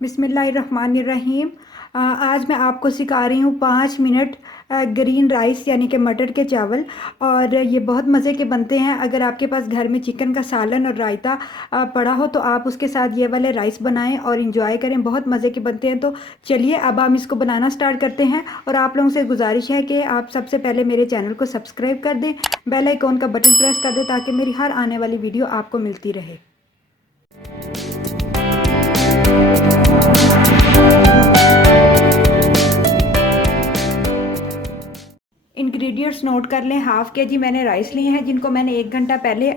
बिस्मिल्लाहिर्रहमानिर्रहीम। आज मैं आपको सिखा रही हूँ 5 मिनट ग्रीन राइस यानी कि मटर के चावल। और ये बहुत मज़े के बनते हैं। अगर आपके पास घर में चिकन का सालन और रायता पड़ा हो तो आप उसके साथ ये वाले राइस बनाएं और इंजॉय करें। बहुत मज़े के बनते हैं। तो चलिए अब हम इसको बनाना स्टार्ट करते हैं। और आप लोगों से गुजारिश है कि आप सबसे पहले मेरे चैनल को सब्सक्राइब कर दें, बेल आइकॉन का बटन प्रेस कर दें ताकि मेरी हर आने वाली वीडियो आपको मिलती रहे। इंग्रेडिएंट्स नोट कर लें। हाफ़ के जी मैंने राइस लिए हैं जिनको मैंने 1 घंटा पहले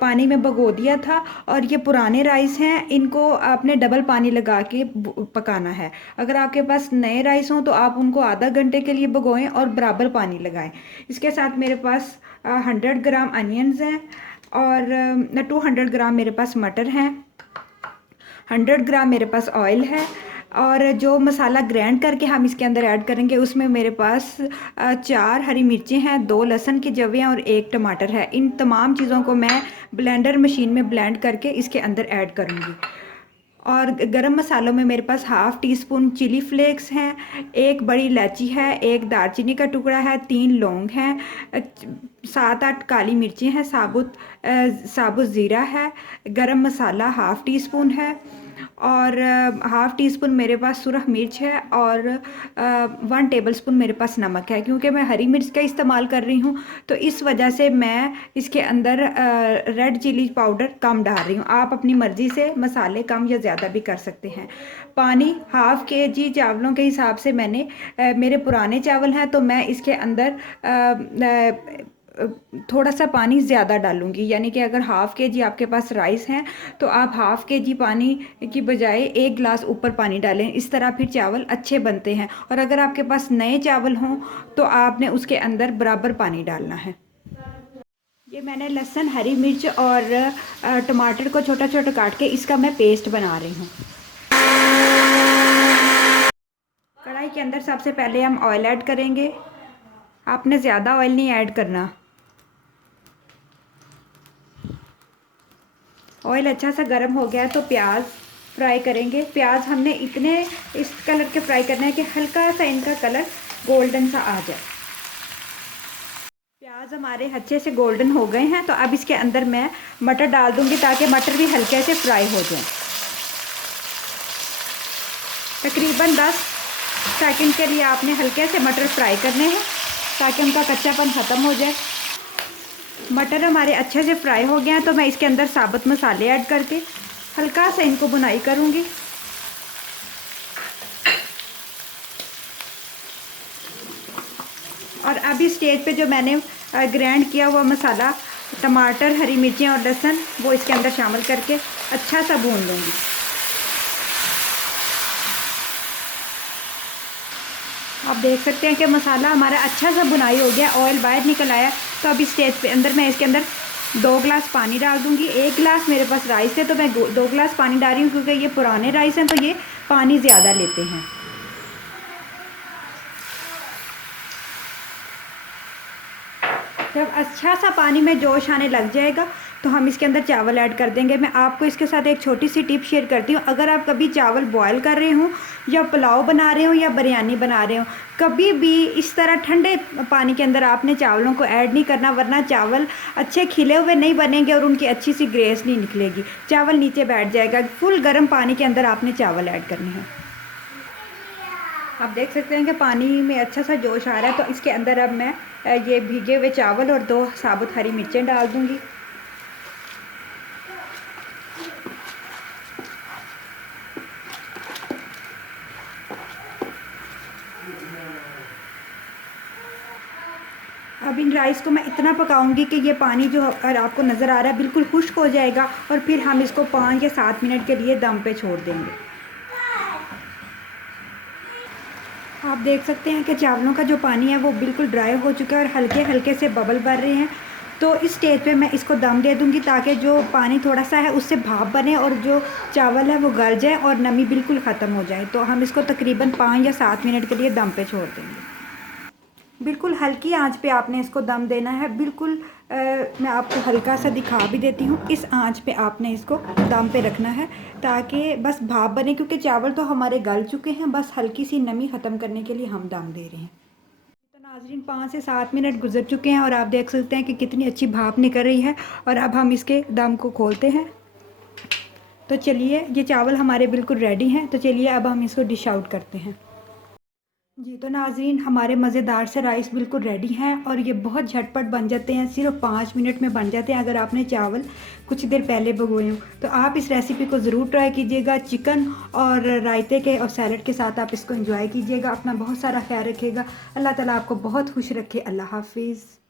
पानी में भिगो दिया था। और ये पुराने राइस हैं, इनको आपने डबल पानी लगा के पकाना है। अगर आपके पास नए राइस हों तो आप उनको आधा घंटे के लिए भिगोएं और बराबर पानी लगाएं। इसके साथ मेरे पास 100 ग्राम अनियंस हैं और 200 ग्राम मेरे पास मटर हैं। 100 ग्राम मेरे पास ऑयल है। और जो मसाला ग्राइंड करके हम इसके अंदर ऐड करेंगे उसमें मेरे पास 4 हरी मिर्चें हैं, 2 लहसुन की जवें और 1 टमाटर है। इन तमाम चीज़ों को मैं ब्लेंडर मशीन में ब्लेंड करके इसके अंदर ऐड करूँगी। और गरम मसालों में मेरे पास half teaspoon chilli flakes हैं, 1 बड़ी इलायची है, 1 दालचीनी का टुकड़ा है, 3 लौंग हैं, 7-8 काली मिर्चें हैं, साबुत ज़ीरा है, गरम मसाला हाफ़ टी स्पून है और हाफ़ टी स्पून मेरे पास सुरख मिर्च है और 1 टेबलस्पून मेरे पास नमक है। क्योंकि मैं हरी मिर्च का इस्तेमाल कर रही हूँ तो इस वजह से मैं इसके अंदर रेड चिली पाउडर कम डाल रही हूँ। आप अपनी मर्ज़ी से मसाले कम या ज़्यादा भी कर सकते हैं। पानी हाफ़ के जी चावलों के हिसाब से मैंने मेरे पुराने चावल हैं तो मैं इसके अंदर थोड़ा सा पानी ज़्यादा डालूंगी। यानी कि अगर हाफ़ के जी आपके पास राइस हैं तो आप हाफ़ के जी पानी की बजाय 1 गिलास ऊपर पानी डालें। इस तरह फिर चावल अच्छे बनते हैं। और अगर आपके पास नए चावल हों तो आपने उसके अंदर बराबर पानी डालना है। ये मैंने लहसुन, हरी मिर्च और टमाटर को छोटा छोटा काट के इसका मैं पेस्ट बना रही हूँ। कढ़ाई के अंदर सबसे पहले हम ऑयल ऐड करेंगे। आपने ज़्यादा ऑयल नहीं ऐड करना। ऑयल अच्छा सा गर्म हो गया तो प्याज फ्राई करेंगे। प्याज हमने इतने इस कलर के फ्राई करना है कि हल्का सा इनका कलर गोल्डन सा आ जाए। प्याज हमारे अच्छे से गोल्डन हो गए हैं तो अब इसके अंदर मैं मटर डाल दूंगी ताकि मटर भी हल्के से फ्राई हो जाए। तकरीबन 10 सेकंड के लिए आपने हल्के से मटर फ्राई करने हैं ताकि उनका कच्चापन ख़त्म हो जाए। मटर हमारे अच्छे से फ्राई हो गए हैं तो मैं इसके अंदर साबुत मसाले ऐड करके हल्का सा इनको भुनाई करूंगी। और अभी स्टेज पे जो मैंने ग्राइंड किया हुआ मसाला, टमाटर, हरी मिर्चें और लहसुन वो इसके अंदर शामिल करके अच्छा सा भून लूँगी। आप देख सकते हैं कि मसाला हमारा अच्छा सा भुनाई हो गया, ऑयल बाहर निकल आया। तो अभी स्टेज पे अंदर मैं इसके अंदर 2 गिलास पानी डाल दूंगी। 1 गिलास मेरे पास राइस है तो मैं 2 गिलास पानी डाल रही हूँ क्योंकि ये पुराने राइस हैं तो ये पानी ज़्यादा लेते हैं। जब अच्छा सा पानी में जोश आने लग जाएगा तो हम इसके अंदर चावल ऐड कर देंगे। मैं आपको इसके साथ एक छोटी सी टिप शेयर करती हूँ। अगर आप कभी चावल बॉयल कर रहे हों या पुलाव बना रहे हो या बिरयानी बना रहे हो, कभी भी इस तरह ठंडे पानी के अंदर आपने चावलों को ऐड नहीं करना, वरना चावल अच्छे खिले हुए नहीं बनेंगे और उनकी अच्छी सी ग्रेस नहीं निकलेगी, चावल नीचे बैठ जाएगा। फुल गर्म पानी के अंदर आपने चावल ऐड करने हैं। आप देख सकते हैं कि पानी में अच्छा सा जोश आ रहा है तो इसके अंदर अब मैं ये भीगे हुए चावल और 2 साबुत हरी मिर्चें डाल दूंगी। अब इन राइस को मैं इतना पकाऊंगी कि ये पानी जो आपको नज़र आ रहा है बिल्कुल खुश्क हो जाएगा और फिर हम इसको 5 या 7 मिनट के लिए दम पे छोड़ देंगे। आप देख सकते हैं कि चावलों का जो पानी है वो बिल्कुल ड्राई हो चुका है और हल्के हल्के से बबल भर रहे हैं। तो इस स्टेज पे मैं इसको दम दे दूंगी ताकि जो पानी थोड़ा सा है उससे भाप बने और जो चावल है वो गल जाए और नमी बिल्कुल ख़त्म हो जाए। तो हम इसको तकरीबन 5 या 7 मिनट के लिए दम पे छोड़ देंगे। बिल्कुल हल्की आंच पे आपने इसको दम देना है। बिल्कुल मैं आपको हल्का सा दिखा भी देती हूँ। इस आंच पे आपने इसको दम पे रखना है ताकि बस भाप बने, क्योंकि चावल तो हमारे गल चुके हैं, बस हल्की सी नमी ख़त्म करने के लिए हम दम दे रहे हैं। तो नाज़रीन 5 से 7 मिनट गुजर चुके हैं और आप देख सकते हैं कि कितनी अच्छी भाप निकल रही है। और अब हम इसके दम को खोलते हैं। तो चलिए, ये चावल हमारे बिल्कुल रेडी हैं। तो चलिए अब हम इसको डिश आउट करते हैं। जी तो नाज़रीन, हमारे मज़ेदार से राइस बिल्कुल रेडी हैं और ये बहुत झटपट बन जाते हैं, सिर्फ 5 मिनट में बन जाते हैं अगर आपने चावल कुछ देर पहले भिगोए हों। तो आप इस रेसिपी को ज़रूर ट्राई कीजिएगा। चिकन और रायते के और सैलड के साथ आप इसको एंजॉय कीजिएगा। अपना बहुत सारा ख्याल रखिएगा। अल्लाह ताला आपको बहुत खुश रखे। अल्लाह हाफिज़।